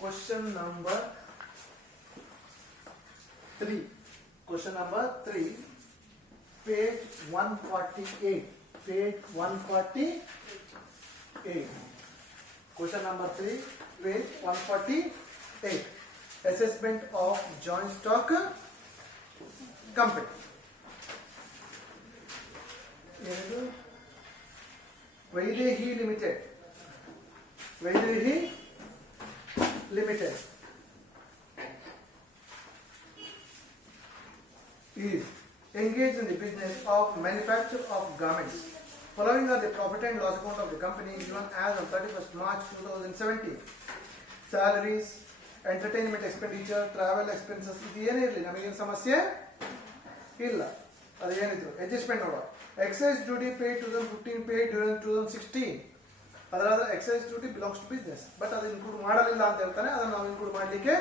Question number 3. Question number 3. Page 148. Page 148. Question number 3. Page 148. Assessment of joint stock company. Vaidehi Limited. Vaidehi Limited is engaged in the business of manufacture of garments. Following are the profit and loss account of the company given as on 31st March 2017. Salaries, entertainment expenditure, travel expenses ಇದು ಏನಿರಲಿ ನಮಗೇನು ಸಮಸ್ಯೆ ಇಲ್ಲ. ಅದು ಏನಿದ್ರು adjustment ನೋಡುವ. Excise duty paid 2015 paid during 2016. ಅದರಾದ excise duty belongs to business, but ಅದು include ಮಾಡಲಿಲ್ಲ ಅಂತ ಹೇಳ್ತಾನೆ. ಅದನ್ನು ನಾವು ಇನ್ಕ್ಲೂಡ್ ಮಾಡಲಿಕ್ಕೆ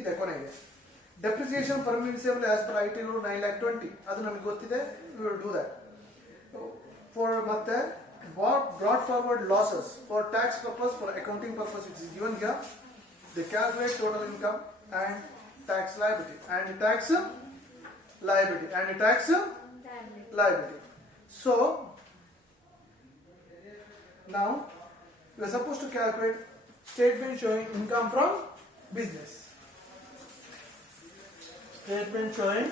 ಇದೆ ಕೊನೆಗೆ. Depreciation permissible as per IT rule 9,20,000 ಅದು ನಮಗೆ ಗೊತ್ತಿದೆ. We will do that. ಮತ್ತೆ brought forward losses for tax purpose, for accounting purpose which is given here. They calculate total income and tax liability and tax liability. So now we are supposed to calculate statement showing income from business. Statement showing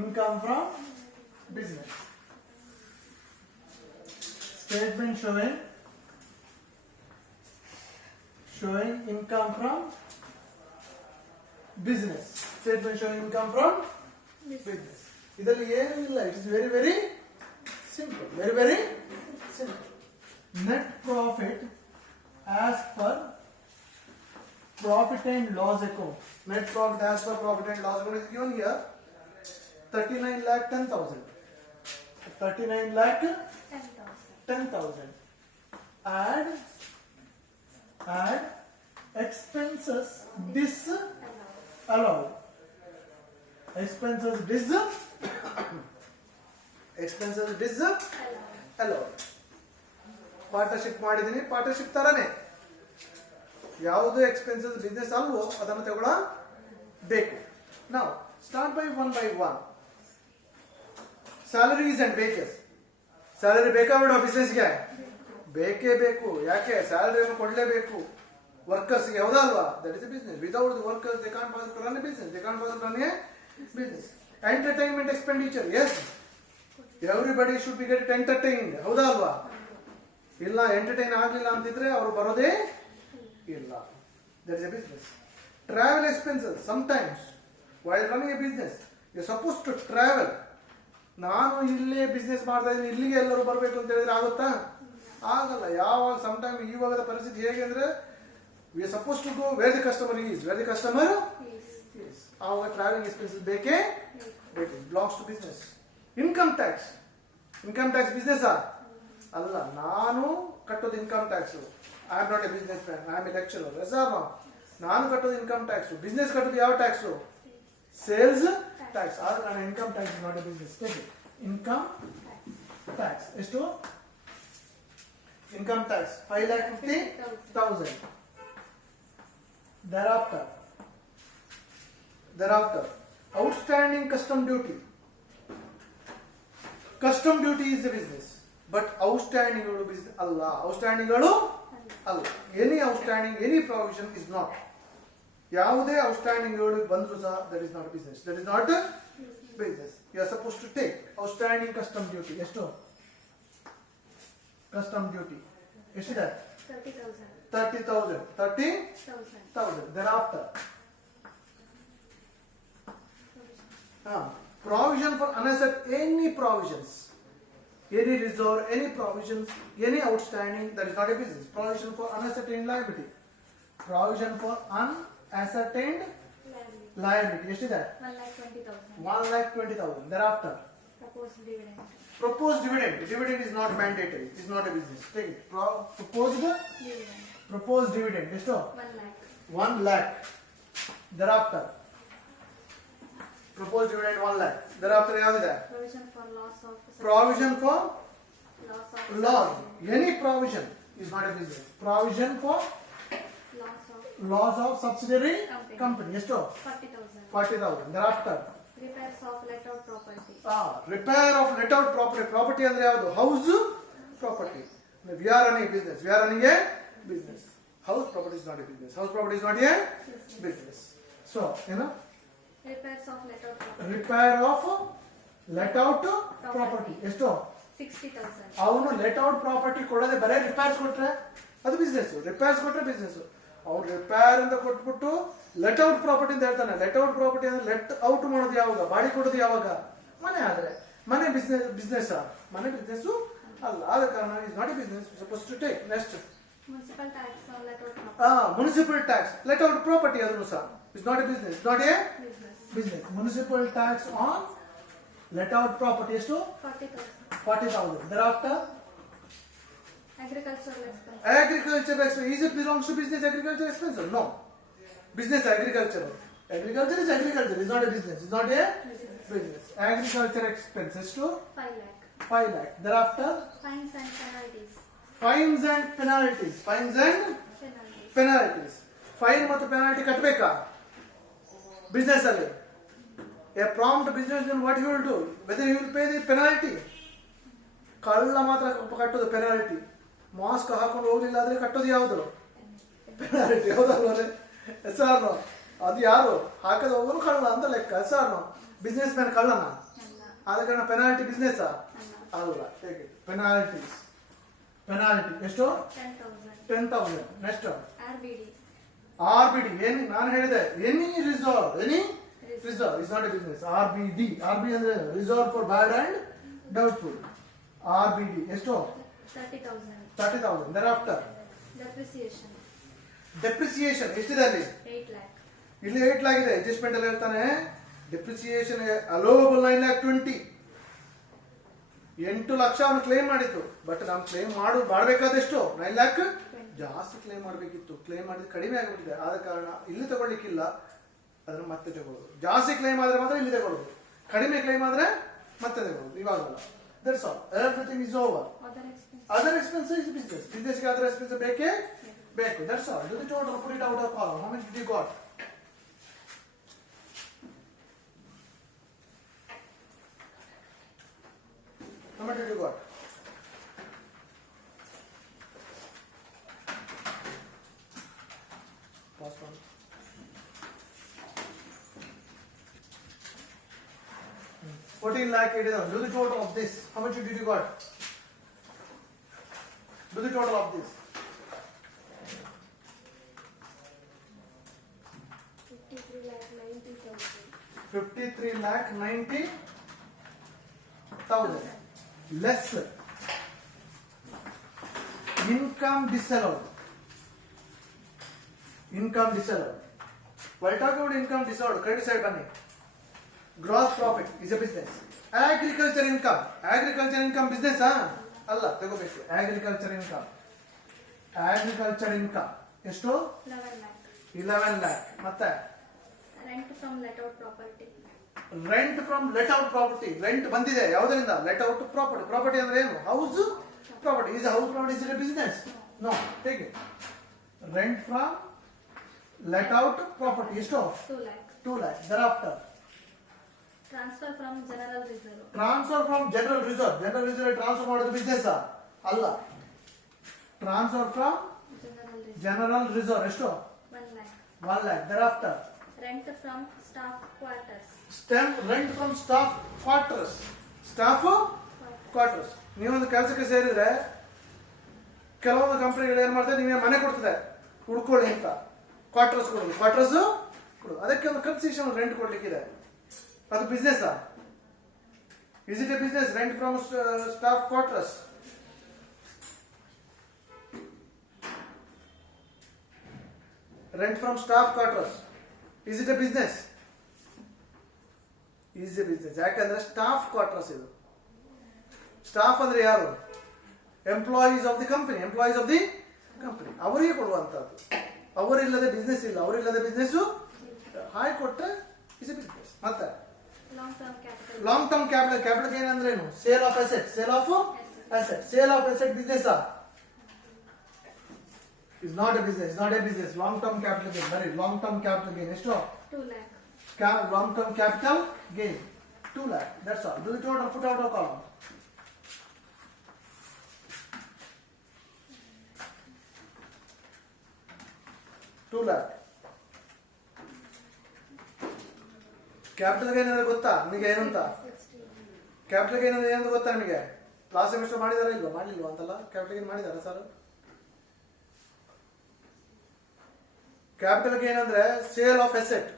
income from business. Statement showing income from business. Statement showing income from business. ಇದರಲ್ಲಿ ಏನಿಲ್ಲ. It is very very simple. Very simple. Net profit as per profit and loss account. Net profit as per profit and loss account is given here. 39,10,000. 39,10,000. Add expenses disallowed. Expenses disallowed. Partnership ಮಾಡಿದೀನಿ, partnership ತರನೇ ಯಾವುದು expenses business ಅಲ್ವೋ ಅದನ್ನು ತಗೊಳ್ಳಬೇಕು. ನಾವು start by one. Salaries and wages. Salary ಬೇಕಾ ಬೇಡ ಬಿಸ್ನೆಸ್ಗೆ? ಬೇಕೇ ಬೇಕು. ಯಾಕೆ? ಸ್ಯಾಲರಿಯನ್ನು ಕೊಡಲೇಬೇಕು ವರ್ಕರ್ಸ್ಗೆ, ಹೌದಾ ಅಲ್ವಾ? That is a business. Without the workers they can't possible run a business. They can't possible run a business. Entertainment expenditure. Yes, everybody should be get entertained, ಹೌದಾ ಅಲ್ವಾ? ಇಲ್ಲ, ಎಂಟರ್ಟೈನ್ ಆಗಲಿಲ್ಲ ಅಂತಿದ್ರೆ ಅವರು ಬರೋದೇ ಇಲ್ಲ. That is a business. Travel expenses. Sometimes while running a business you suppose to travel. ನಾನು ಇಲ್ಲೇ ಬಿಸ್ನೆಸ್ ಮಾಡ್ತಾ ಇದ್ದೀನಿ, ಇಲ್ಲಿಗೆ ಎಲ್ಲರೂ ಬರಬೇಕು ಅಂತ ಹೇಳಿದ್ರೆ ಆಗುತ್ತಾ? ಆಗಲ್ಲ. ಯಾವಾಗ ಸಮಟೈಮ್ ಇವಾಗದ ಪರಿಸ್ಥಿತಿ ಹೇಗೆ ಅಂದ್ರೆ we are suppose to go where the customer is. ಆವಾಗ ಟ್ರಾವೆಲಿಂಗ್ ಎಕ್ಸ್ಪೆನ್ಸಸ್ ಬೇಕೇ ಬೇಕು. Belongs to business. Income tax business ಅಲ್ಲ. ನಾನು ಕಟ್ಟೋದು income tax. I am not a business man, I am a lecturer. ನಾನು ಕಟ್ಟೋದು ಇನ್ಕಮ್ ಟ್ಯಾಕ್ಸ್. ಬಿಸ್ನೆಸ್ ಕಟ್ಟೋದು ಯಾವ ಟ್ಯಾಕ್ಸ್? Sales tax. ಆದ್ರೆ ನಾನು income tax not a business. Income tax ಎಷ್ಟು? Income tax 5,50,000. Thereafter, outstanding custom duty. Custom duty is the business, but outstanding business Allah. Outstanding Allah. Any outstanding, any provision is not. ಯಾವುದೇ outstanding ಬಂದ್ರು ಸಹ that is not a business. That is not a business. You are supposed to take outstanding custom duty. ಎಷ್ಟು? Custom duty ಎಷ್ಟಿದೆ? 30,000. 30,000. Thereafter, provision for unassert, any provisions, any reserve, any provisions, any outstanding, that is not a business. Provision for unascertained liability. Provision for unascertained liability. ಎಷ್ಟಿದೆ? 1,20,000. Thereafter, proposed dividend. Dividend is not mandatory. It is not a business. Take it. Proposed dividend. ಎಷ್ಟು? 1 lakh. Thereafter, proposed dividend 1 lakh. Thereafter ಯಾವಿದೆ? Provision for loss. Any provision is not a business. Provision for Loss of subsidiary Company. company. ಎಷ್ಟು 40,000. 40,000. Thereafter Repairs of let out property. Repair of let out property. Property ಅಂದ್ರೆ ಯಾವುದು? House property. We are running business. We are running a business. House property is not a business. House property is not a business. So ಏನು? Repairs of let out property. Repair of let out property. ಎಷ್ಟು? 60,000. ಅವನು let out property ಕೊಡದೆ ಬರೇ repairs ಕೊಟ್ರೆ ಅದು business. Repairs ಕೊಟ್ರೆ business. ಅವ್ನು repair ಅಂತ ಕೊಟ್ಬಿಟ್ಟು ಲೆಟ್ ಔಟ್ ಪ್ರಾಪರ್ಟಿ ಅಂತ ಹೇಳ್ತಾನೆ. ಲೆಟ್ ಔಟ್ ಪ್ರಾಪರ್ಟಿ ಅಂದ್ರೆ ಲೆಟ್ ಔಟ್ ಮಾಡೋದು ಯಾವಾಗ? ಬಾಡಿ ಕೊಡೋದು ಯಾವಾಗ? ಮನೆ ಆದ್ರೆ. ಮನೆ ಬಿಸ್ನೆಸ್ ಮನೆ ಬಿಸ್ನೆಸ್ ಅಲ್ಲ. ಆದ ಕಾರಣ is not a business. Suppose to take next Municipal tax on let out property. Municipal tax. Let out property ಅದನ್ನು ಸಹ is not a business. Is not a Business. Business. Municipal tax on let out property ಎಷ್ಟು? 40,000. 40,000. Thereafter Agricultural expense. agriculture expense. Is it belongs to business agriculture expense? No. Business agriculture. Agriculture is agriculture. It's not a business. It's not a business. Agriculture expenses to 5 lakh. 5 lakh. Thereafter Fines and penalties. fines and penalties. Fines and Penalties. penalties. Fine ಮತ್ತು penalty ಕಟ್ಟಬೇಕಾ business ಅಲ್ಲಿ? A prompt businessman what he will do? Whether he will pay the penalty. ಕಳ್ಳ ಮಾತ್ರ ಕಟ್ಟೋದು penalty. Mask ಹಾಕೊಂಡು ಹೋಗ್ಲಿಲ್ಲ ಆದ್ರೆ ಕಟ್ಟೋದು ಯಾವುದು? ಪೆನಾಲ್ಟಿ. ಹೌದಲ್ವೇ? ಎಸ್ಆರ್ನೋ? ಅದು ಯಾರು ಹಾಕದ ಹೋಗೋನು ಕಳ್ಳ ಅಂತ ಲೆಕ್ಕ. ಎಸ್ಆರ್ನೋ? ಬಿಸ್ನೆಸ್ ಮ್ಯಾನ್ ಕಳ್ಳನ? ಆದ ಕಾರಣ ಪೆನಾಲ್ಟಿ ಬಿಸ್ನೆಸ್ ಅಲ್ಲ. ಹೇಗೆ ಪೆನಾಲ್ಟೀಸ್? ಪೆನಾಲ್ಟಿ ಎಷ್ಟು? 10,000. 10,000. Next RBD. RBD. ಏನು ನಾನು ಹೇಳಿದೆ? Any reserve. Any reserve is not a business. RBD. RBD ಅಂದ್ರೆ reserve for bad and doubtful. RBD ಎಷ್ಟು? 30,000. 30,000. Thereafter Depreciation. ಡೆಪ್ರಿಸಿಯೇಷನ್ ಎಷ್ಟಿದೆ ಅಲ್ಲಿ? 8 lakh. ಇಲ್ಲಿ 8 lakh ಇದೆ. ಅಡ್ಜಸ್ಟ್ಮೆಂಟ್ ಅಲ್ಲಿ ಹೇಳ್ತಾನೆ ಡೆಪ್ರಿಸಿಯೇಷನ್ ಅಲೋವಬಲ್ 9,20,000. 8 ಲಕ್ಷ ಅವನು ಕ್ಲೇಮ್ ಮಾಡಿತ್ತು. ಬಟ್ ನಾವು ಕ್ಲೇಮ್ ಮಾಡಬೇಕಾದೆಷ್ಟು? 9 lakh. ಜಾಸ್ತಿ ಕ್ಲೇಮ್ ಮಾಡಬೇಕಿತ್ತು. ಕ್ಲೇಮ್ ಮಾಡಿದ್ರೆ ಕಡಿಮೆ ಆಗಿಬಿಟ್ಟಿದೆ. ಆದ ಕಾರಣ ಇಲ್ಲಿ ತಗೊಳ್ಳಿಕ್ಕಿಲ್ಲ, ಅದನ್ನು ಮತ್ತೆ ತಗೊಳ್ಳೋದು. ಜಾಸ್ತಿ ಕ್ಲೇಮ್ ಆದ್ರೆ ಮಾತ್ರ ಇಲ್ಲಿ ತಗೊಳ್ಳೋದು. ಕಡಿಮೆ ಕ್ಲೇಮ್ ಆದ್ರೆ ಮತ್ತೆ ತಗೊಳ್ಳೋದು. ಇವಾಗಲ್ಲ. That's all. Everything is over. Other expenses. Other expenses is business. Business ಗೆ other expenses ಬೇಕೇ ಬೇಕು. That's all. Do the total. Put it out of column. How much did you got? How much did you got? Last one. $14 lakh 80,000. Do the total of this. How much did you got? Do the total of this. 53 lakh 90,000. 53 lakh 90,000. Less income disallowed. Income disallowed. While talking about income disallowed, credit side bunny. Gross profit is a business. Agriculture income. Agriculture income business ಅಲ್ಲ ತಗೋಬೇಕು. Agriculture income. Agriculture income ಎಷ್ಟು? 11 lakh. 11 lakh. ಮತ್ತೆ Rent from let out property. Rent from let out property. Rent ಬಂದಿದೆ ಯಾವುದರಿಂದ? Let out property. Property ಅಂದ್ರೆ ಏನು? House property. Is house property is a business? No. Take it. Rent from let out property ಎಷ್ಟು? 2 lakh. 2 lakh. Thereafter Transfer from general reserve. Transfer from general reserve. General reserve transfer ಮಾಡೋದು business ಅಲ್ಲ. Transfer from General reserve. General reserve ಎಷ್ಟು? 1 lakh. 1 lakh. Thereafter Rent from staff quarters. Rent from staff quarters. Staff quarters. ನೀವೊಂದು ಕೆಲಸಕ್ಕೆ ಸೇರಿದ್ರೆ ಕೆಲವೊಂದು ಕಂಪನಿಗಳು ಏನ್ ಮಾಡ್ತಾರೆ, ನೀವೇ ಮನೆ ಕೊಡ್ತದೆ ಹುಡ್ಕೊಳ್ಳಿ ಅಂತ. ಕ್ವಾರ್ಟರ್ಸ್ ಕೊಡೋದು. ಕ್ವಾರ್ಟರ್ಸ್ ಕೊಡೋದು. ಅದಕ್ಕೆ ಒಂದು ಕನ್ಸೆಷನ್ ರೆಂಟ್ ಕೊಡ್ಲಿಕ್ಕಿದೆ. ಅದು business. Is it a business? Rent from staff quarters. Rent from staff quarters. Is it a business? Is a business. ಯಾಕಂದ್ರೆ ಸ್ಟಾಫ್ ಕ್ವಾರ್ಟರ್ಸ್ ಇದು. ಸ್ಟಾಫ್ ಅಂದ್ರೆ ಯಾರು? Employees of the company. Employees of the company ಅವರಿಗೆ ಕೊಡುವಂತದ್ದು. ಅವರಿಲ್ಲದೆ business ಇಲ್ಲ. ಅವರಿಲ್ಲದೆ business ಹಾಯ್ ಕೊಟ್ಟರೆ ಇಸ್ ಎ ಬಿಸ್ನೆಸ್. ಮತ್ತೆ Long term capital. Long term capital. Capital gain ಅಂದ್ರೆ ಏನು? Sale of asset. Sale of asset. Sale of asset business. Is not a business, not a business. Long term capital gain ಬರೀ long term capital gain ಎಷ್ಟು? 2 lakh. Long term capital gain 2 lakh. That's all. Do the total, put out a column. $2 lakh. Capital gain ಅಂದ್ರೆ ಗೊತ್ತಾ ನಿಮಗೆ ಏನು ಅಂತ? 16. Capital gain ಅಂದ್ರೆ ಏನು ಗೊತ್ತಾ ನಿಮಗೆ? ಲಾಸ್ಟ್ ಸೆಮಿಸ್ಟರ್ ಮಾಡಿದಾರ ಇಲ್ವಾ? ಮಾಡಲಿಲ್ವಾ ಅಂತಲ್ಲ? ಕ್ಯಾಪಿಟಲ್ ಗೇನ್ ಮಾಡಿದಾರ ಸರ್? ಕ್ಯಾಪಿಟಲ್ ಗೇನ್ ಅಂದ್ರೆ ಸೇಲ್ ಆಫ್ ಅಸೆಟ್.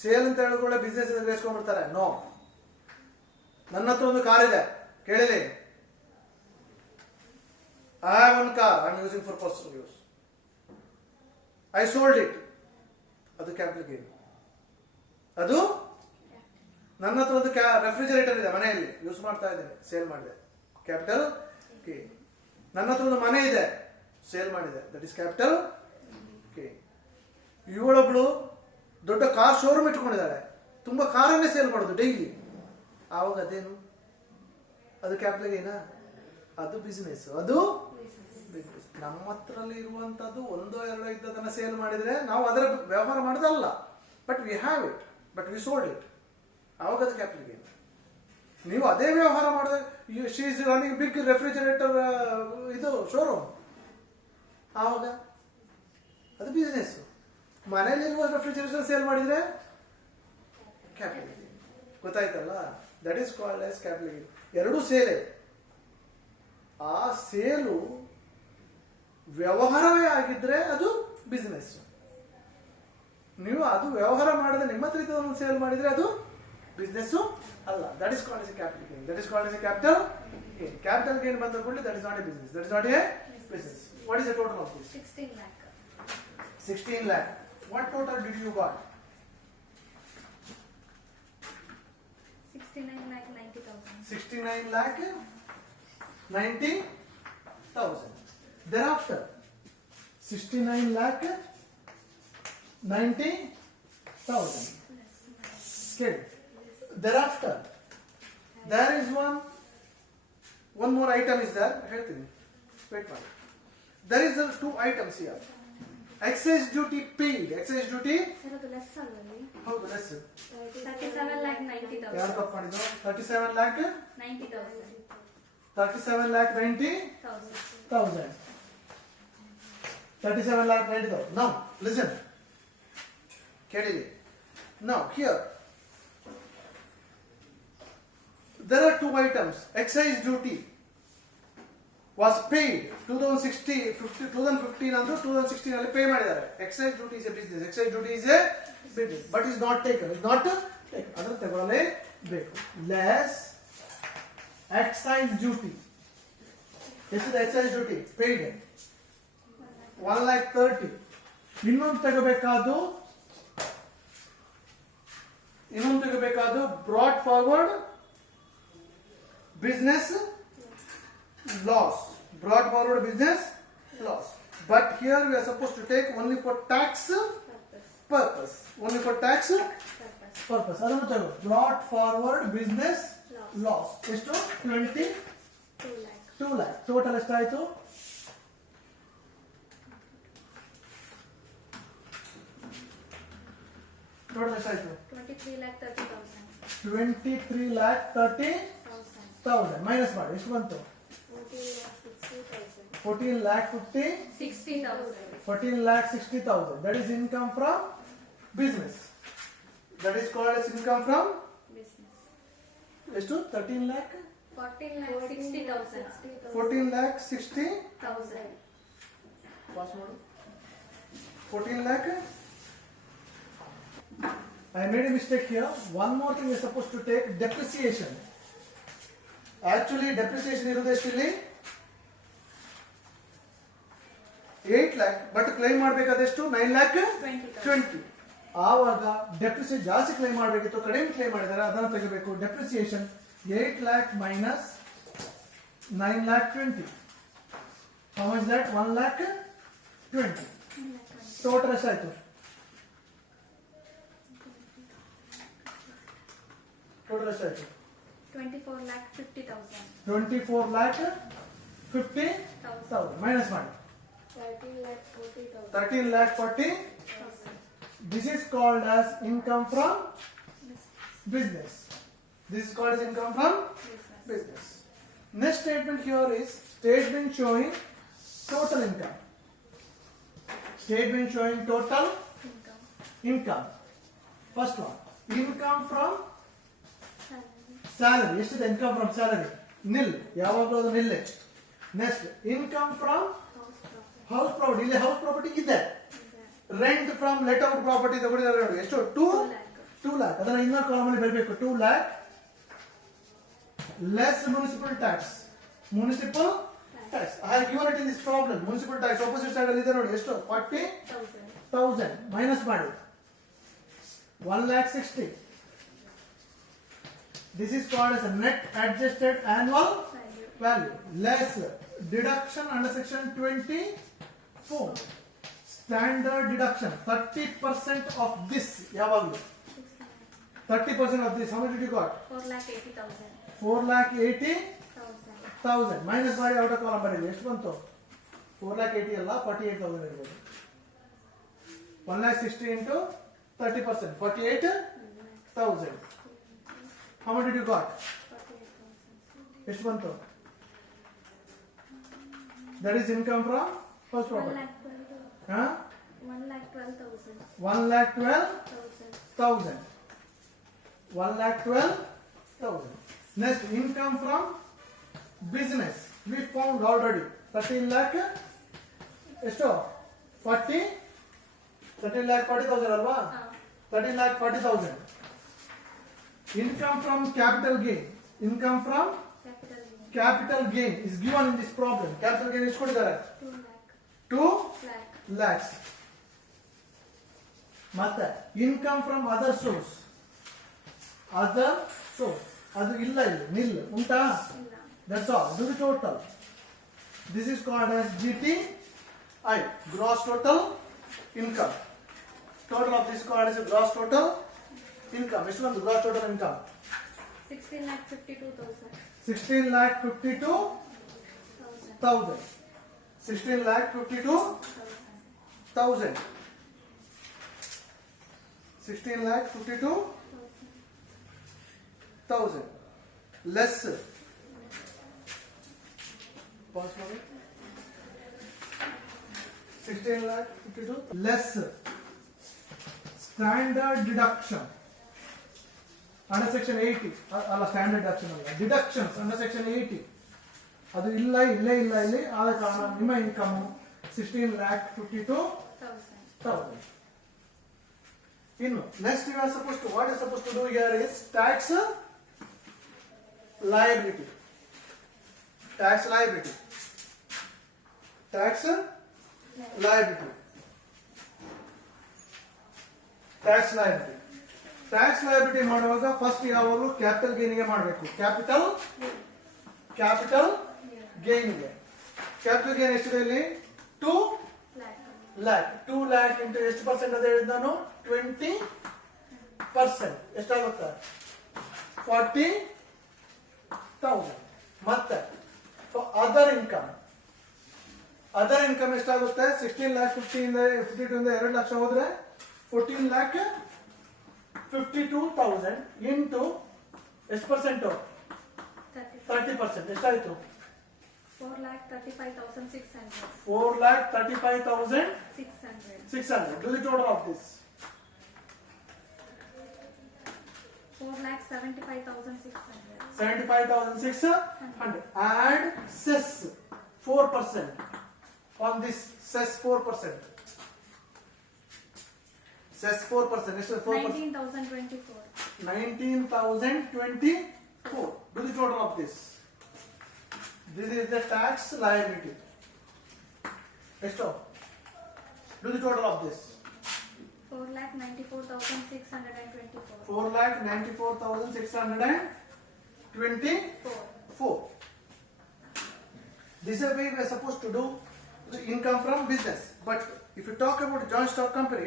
ಸೇಲ್ ಅಂತ ಹೇಳಿದ್ರೆ ಬಿಸ್ನೆಸ್ ಗ್ರಹಿಸ್ಕೊಂಡ್ಬಿಡ್ತಾರೆ. ನೋ, ನನ್ನ ಹತ್ರ ಒಂದು ಕಾರ್ ಇದೆ ಕೇಳಿಲಿ, I have one car, I am using for personal use, I sold it, ಅದು ಕ್ಯಾಪಿಟಲ್ ಗೇನ್. ಅದು ನನ್ನ ಹತ್ರ ಒಂದು ರೆಫ್ರಿಜರೇಟರ್ ಇದೆ ಮನೆಯಲ್ಲಿ, ಯೂಸ್ ಮಾಡ್ತಾ ಇದ್ದೇನೆ, ಸೇಲ್ ಮಾಡಿದೆ, ಕ್ಯಾಪಿಟಲ್ ಗೇನ್. ನನ್ನ ಹತ್ರ ಒಂದು ಮನೆ ಇದೆ, ಸೇಲ್ ಮಾಡಿದೆ, ದಟ್ ಇಸ್ ಕ್ಯಾಪಿಟಲ್ ಗೇನ್. ಇವಳೊಬ್ಳು ದೊಡ್ಡ ಕಾರ್ ಶೋರೂಮ್ ಇಟ್ಕೊಂಡಿದ್ದಾಳೆ, ತುಂಬಾ ಕಾರನ್ನೇ ಸೇಲ್ ಮಾಡೋದು ಡೈಲಿ, ಆವಾಗ ಅದೇನು? ಅದು ಕ್ಯಾಪಿಟಲ್ ಗೇನಾ? ಅದು ಬಿಸ್ನೆಸ್, ಅದು ಬಿಸ್ನೆಸ್. ನಮ್ಮ ಹತ್ರಲ್ಲಿ ಇರುವಂತದ್ದು ಒಂದೋ ಎರಡೋ ಇದ್ದದನ್ನ ಸೇಲ್ ಮಾಡಿದ್ರೆ ನಾವು ಅದರ ವ್ಯವಹಾರ ಮಾಡೋದಲ್ಲ, but we have it, but we sold it, ಆವಾಗ ಅದು ಕ್ಯಾಪಿಟಲ್ ಗೇನ್. ನೀವು ಅದೇ ವ್ಯವಹಾರ ಮಾಡಿದ್ರೆ, she is running big refrigerator ಇದು ಶೋರೂಮ್, ಆವಾಗ ಅದು ಬಿಸ್ನೆಸ್. ಮನೆಯಲ್ಲಿರುವ ರೆಫ್ರಿಜರೇಟರ್ ಸೇಲ್ ಮಾಡಿದ್ರೆ ಕ್ಯಾಪಿಟಲ್ ಗೇನ್. ಗೊತ್ತಾಯ್ತಲ್ಲ? That is called as capital gain. ಎರಡೂ ಸೇಲೆ. ಆ ಸೇಲು ವ್ಯವಹಾರವೇ ಆಗಿದ್ರೆ ಅದು ಬಿಸ್ನೆಸ್. ನೀವು ಅದು ವ್ಯವಹಾರ ಮಾಡದೆ ನಿಮ್ಮ ಹತ್ರ ಇದ್ದದನ್ನು ಸೇಲ್ ಮಾಡಿದ್ರೆ ಅದು ಬಿಸ್ನೆಸ್ ಅಲ್ಲ. That is called as capital gain. That is called as capital gain. Capital gain ಬಂದ ಕೂಡಲೇ that is not a business, that is not a business. What is the total of this? 16 lakh. 16 lakh. What total did you got? 69 lakh 90,000. 69 lakh 90,000. Thereafter, 69 lakh 90,000. Okay. Thereafter, there is one more item is there. Wait one. There is two items here. Excise duty paid. Excise duty. Sir, ಅದು less ಅಲ್ವಲ್ಲಿ? ಹೌದು, less. 37 lakh 90,000. ಯಾರು ತಪ್ಪು ಮಾಡಿದ್ರು? 37 lakh 90,000. 37 lakh 90,000. 37 lakh 90,000. Now listen carefully. Now here there are two items. Excise duty was paid 2015 and 2016 ಅಲ್ಲಿ pay ಮಾಡಿದ್ದಾರೆ. Excise duty is a business. Excise duty is a business, but is not taken. Is not taken, ಅದನ್ನು ತಗೊಳ್ಳಲೇಬೇಕು. Less excise duty. ಎಷ್ಟಿದೆ excise duty paid? 1,30,000. ಇನ್ನೊಂದು ತೆಗಬೇಕಾದ್ದು brought forward business loss. Brought forward business loss. But here we are supposed to take only for tax purpose. Only for tax purpose. ಅದನ್ನು ತಗೋ. Brought forward business loss. ಎಷ್ಟು? 22 lakh. Total ಎಷ್ಟಾಯ್ತು? Total ಎಷ್ಟಾಯ್ತು? 23 lakh 30,000. 23 lakh 30,000. Minus ಮಾಡಿ ಎಷ್ಟು ಬಂತು? 14 lakh 60,000. 14 lakh 60,000. That is income from business. That is called as income from Business. ಎಷ್ಟು? 13 lakh 14 lakh 60,000. 14 lakh 60,000. 1,000. Pass ಮಾಡು. 14 lakh. I made a mistake here. One more thing is supposed to take depreciation. Actually depreciation ಇರೋದು ಎಷ್ಟು ಇಲ್ಲಿ? 8 lakh, but claim ಮಾಡಬೇಕಾದಷ್ಟು 9 lakh 20. ಆವಾಗ depreciation ಜಾಸ್ತಿ claim ಮಾಡಬೇಕಿತ್ತು, ಕಡಿಮೆ claim ಮಾಡಿದ್ದಾರೆ, ಅದನ್ನು ತೆಗಿಬೇಕು. Depreciation 8 lakh minus 9 lakh 20. How much that? 1 lakh 20. Total ಎಷ್ಟಾಯ್ತು? ಟೋಟಲ್ ಎಷ್ಟಾಯ್ತು? 24 lakh 50,000. 24 lakh 50,000. ಮೈನಸ್ ಮಾಡಿ. 13 lakh 40. This is called as income from business. This is called as income from business. Next statement here is statement showing total income. Statement showing total income. First one, income from salary. ಎಷ್ಟಿದೆ income from salary? Nil. ಯಾವಾಗಲೂ ಅದು nil. Next, income from house property. ಇಲ್ಲಿ house property ಇದೆ. Rent from let out property ತಗೊಂಡಿದ್ದಾರೆ ನೋಡಿ. ಎಷ್ಟು? 2 lakh. ಅದನ್ನ ಇನ್ನೊಂದು ಕಾಲಮ್ ಅಲ್ಲಿ ಬರಬೇಕು. 2 lakh less municipal tax. Municipal tax. I have given it in this problem. Municipal tax opposite side ಅಲ್ಲಿ ಇದೆ ನೋಡಿ. ಎಷ್ಟು? 40,000 minus ಮಾಡಿ. 1,60,000. This is called as a net adjusted annual value. Less deduction under section 24. Standard deduction 30% of this. ಯಾವಾಗಲೂ 30% of this. How much did you got? 4,80,000. 4,80,000 minus ಮಾಡಿ out column ಬರೀರಿ. ಎಷ್ಟು ಬಂತು? 4,80,000 ಅಲ್ಲ 48,000 ಇರ್ಬೋದು. 1,60,000 into 30%. 48,000. How much did you got? ಎಷ್ಟು ಬಂತು? That is income from first property. 1,12,000. 1,12,000. 1,12,000. Next, income from business. We found already 13 lakh. ಎಷ್ಟು? 13,40,000 ಅಲ್ವಾ? 13,40,000. Income from capital gain. Income from capital gain is given in this problem. Capital gain ಎಷ್ಟು ಕೊಟ್ಟಿದ್ದಾರೆ? 2 lakhs. ಮತ್ತೆ income from other source. Other source. ಅದು ಇಲ್ಲ ಇಲ್ಲಿ ನಿಲ್ ಉಂಟಾ? That's all. Do the total. This is called as GTI, gross total income. Total of this called as a gross total income. ಎಷ್ಟು ಬಂತು gross total income? 16,52,000. 16,52,000. 16,52,000. 16,52,000. Less. Pause for it. 16,52,000 less standard deduction under section 80. ಅಲ್ಲ standard deduction ಅಲ್ಲ, deductions under section 80 ಅದು ಇಲ್ಲ ಇಲ್ಲೇ ಇಲ್ಲ ಇಲ್ಲಿ. ಆದ ಕಾರಣ ನಿಮ್ಮ ಇನ್ಕಮ್ 16,52,000. ಇನ್ನು next you are suppose to what is suppose to do here is tax liability. Tax liability. Tax liability. Tax liability. Tax liability ಮಾಡುವಾಗ ಫಸ್ಟ್ ಯಾವಾಗಲೂ ಕ್ಯಾಪಿಟಲ್ ಗೇನ್ ಗೆ ಮಾಡಬೇಕು. ಕ್ಯಾಪಿಟಲ್ ಗೇನ್ ಗೆ. ಕ್ಯಾಪಿಟಲ್ ಗೇನ್ ಎಷ್ಟಿದೆ ಇಲ್ಲಿ? 2 lakh. 2 lakh into ಎಷ್ಟು percent ಅಂತ ಹೇಳಿದ್ ನಾನು? 20%. ಎಷ್ಟಾಗುತ್ತೆ? 40,000. ಮತ್ತೆ ಅದರ್ ಇನ್ಕಮ್ ಎಷ್ಟಾಗುತ್ತೆ? 16,50,000 ಇಂದ 2 ಲಕ್ಷ ಹೋದ್ರೆ 14,52,000 ಇಂಟು ಎಷ್ಟು ಪರ್ಸೆಂಟ್? 30%. ಎಷ್ಟಾಯ್ತು? 4,35,600. 4,35,600. Do the total of this. 4,75,600. 75,600. Add cess 4% on this. Cess 4%. Cess 4%. ಎಷ್ಟು? 4%. 19,024. 19,024. Do the total of this. This is the tax liability. ಎಷ್ಟು? Do the total of this. 4,94,624. 4,94,624. This is why we are supposed to do the income from business. But if you talk about joint stock company,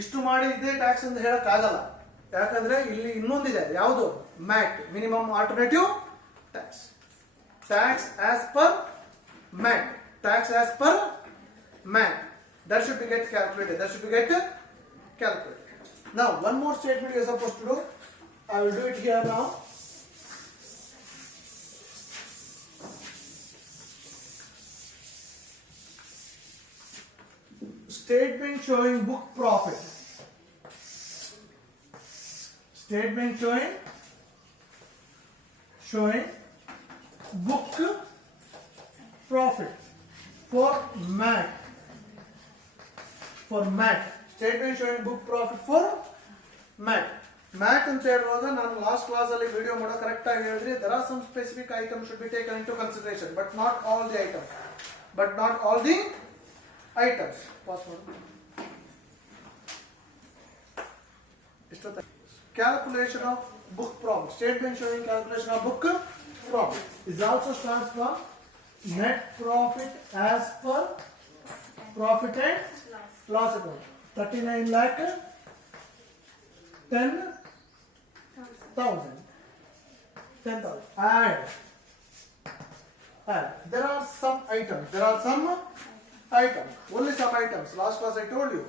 ಇಷ್ಟು ಮಾಡಿ ಇದೇ tax ಅಂತ ಹೇಳಕ್ ಆಗಲ್ಲ. ಯಾಕಂದ್ರೆ ಇಲ್ಲಿ ಇನ್ನೊಂದಿದೆ. ಯಾವುದು? Mat, minimum alternative tax. Tax as per MAT. Tax as per MAT. That should be get calculated. That should be get calculated. Now, one more statement you are supposed to do. I will do it here now. Statement showing book profit. Statement showing book profit for MAT. For MAT. Statement showing book profit for MAT. MAT ಅಂತ ಹೇಳುವಾಗ ನಾನು last class ಅಲ್ಲಿ video ಮಾಡೋ correct ಆಗಿ ಹೇಳಿದ್ರಿ there are some specific items should be taken into consideration but not all the items. Pause ಮಾಡು. Calculation of book profit. Statement showing calculation of book profit is also stands for net profit as per profit and loss account. 39 lakh 10,000. Add. There are some items. Only some items. Last class I told you.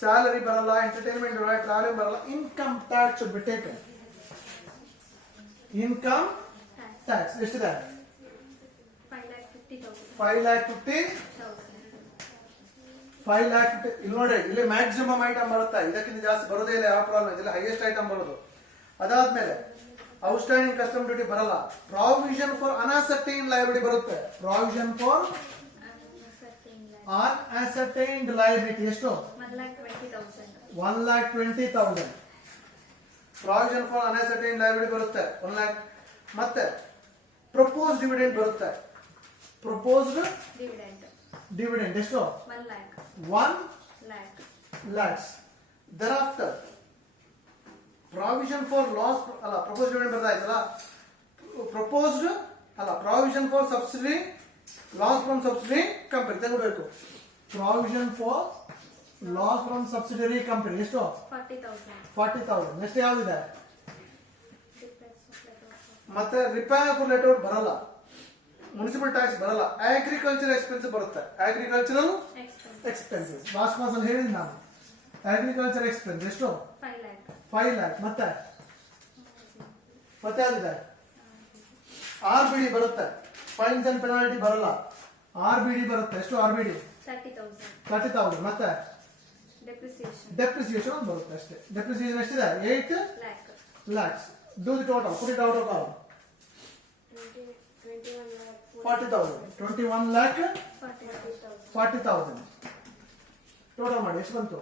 Salary barala, entertainment barala, traveling barala. Income tax should be taken. Income tax. ಎಷ್ಟು ಇದೆ? 5,50,000. ಇಲ್ಲಿ ನೋಡಿ, ಇಲ್ಲಿ maximum item ಬರುತ್ತೆ. ಇದಕ್ಕಿಂತ ಜಾಸ್ತಿ ಬರೋದೇ ಇಲ್ಲ. ಯಾವ ಪ್ರಾಬ್ಲಮ್ ಇಲ್ಲ. ಹೈಯೆಸ್ಟ್ ಐಟಮ್ ಬರೋದು. ಅದಾದ್ಮೇಲೆ ಔಟ್ಸ್ಟ್ಯಾಂಡಿಂಗ್ ಕಸ್ಟಮ್ ಡ್ಯೂಟಿ ಬರಲ್ಲ. ಪ್ರಾವಿಷನ್ ಫಾರ್ ಅನ್ಅಸರ್ಟೈನ್ಡ್ ಲಯಬಿಲಿಟಿ ಬರುತ್ತೆ. ಪ್ರಾವಿಷನ್ ಫಾರ್ ಅನ್ಅಸರ್ಟೈನ್ಡ್ ಲಯಬಿಲಿಟಿ ಎಷ್ಟು? 1,20,000. ಪ್ರಾವಿಷನ್ ಫಾರ್ ಅನ್ಅಸರ್ಟೈನ್ಡ್ ಲಯಬಿಲಿಟಿ ಬರುತ್ತೆ 1 lakh. ಮತ್ತೆ ಪ್ರಪೋಸ್ ಡಿವಿಡೆಂಡ್ ಬರುತ್ತೆ. ಪ್ರಪೋಸ್ಡ್ ಡಿವಿಡೆಂಡ್ ಎಷ್ಟು? 1 lakhs. Thereafter provision for loss ಅಲ್ಲ ಪ್ರಪೋಸ್ ಡಿವಿಡೆಂಡ್ ಬರ್ತಾಯ್ತಲ್ಲ. ಪ್ರಪೋಸ್ಡ್ ಅಲ್ಲ provision for subsidy loss from subsidy company ತಗೋಬೇಕು. Provision for loss from subsidiary company ಎಷ್ಟು? 40,000. ನೆಕ್ಸ್ಟ್ ಯಾವ್ದಿದೆ? ಮತ್ತೆ ರಿಪೇರ್ ಲೆಟರ್ ಬರಲ್ಲ. ಮುನ್ಸಿಪಲ್ ಟ್ಯಾಕ್ಸ್ ಬರಲ್ಲ. ಅಗ್ರಿಕಲ್ಚರ್ ಎಕ್ಸ್ಪೆನ್ಸ್ ಬರುತ್ತೆ. ಅಗ್ರಿಕಲ್ಚರಲ್ ಎಕ್ಸ್ಪೆನ್ಸಸ್ ಲಾಸ್ಟ್ ಕ್ಲಾಸ್ ಅಲ್ಲಿ ಹೇಳಿದ್ದೀನಿ ನಾನು. ಅಗ್ರಿಕಲ್ಚರ್ ಎಕ್ಸ್ಪೆನ್ಸ್ ಎಷ್ಟು? 5 lakh. ಮತ್ತೆ ಯಾವ್ದಿದೆ? RBD ಬರುತ್ತೆ. ಫೈನ್ಸ್ ಅಂಡ್ ಪೆನಾಲ್ಟಿ ಬರಲ್ಲ. RBD ಬರುತ್ತೆ. ಎಷ್ಟು? RBD 30,000. ಮತ್ತೆ ಡೆಪ್ರಿಸಿಯೇಷನ್ ಬರುತ್ತೆ ಅಷ್ಟೇ. ಡೆಪ್ರಿಸಿಯೇಷನ್ ಎಷ್ಟಿದೆ? 8 lakhs. Do the total. Put it out of all. 40,000. 21 lakh 40,000. Total ಮಾಡಿ ಎಷ್ಟು ಬಂತು?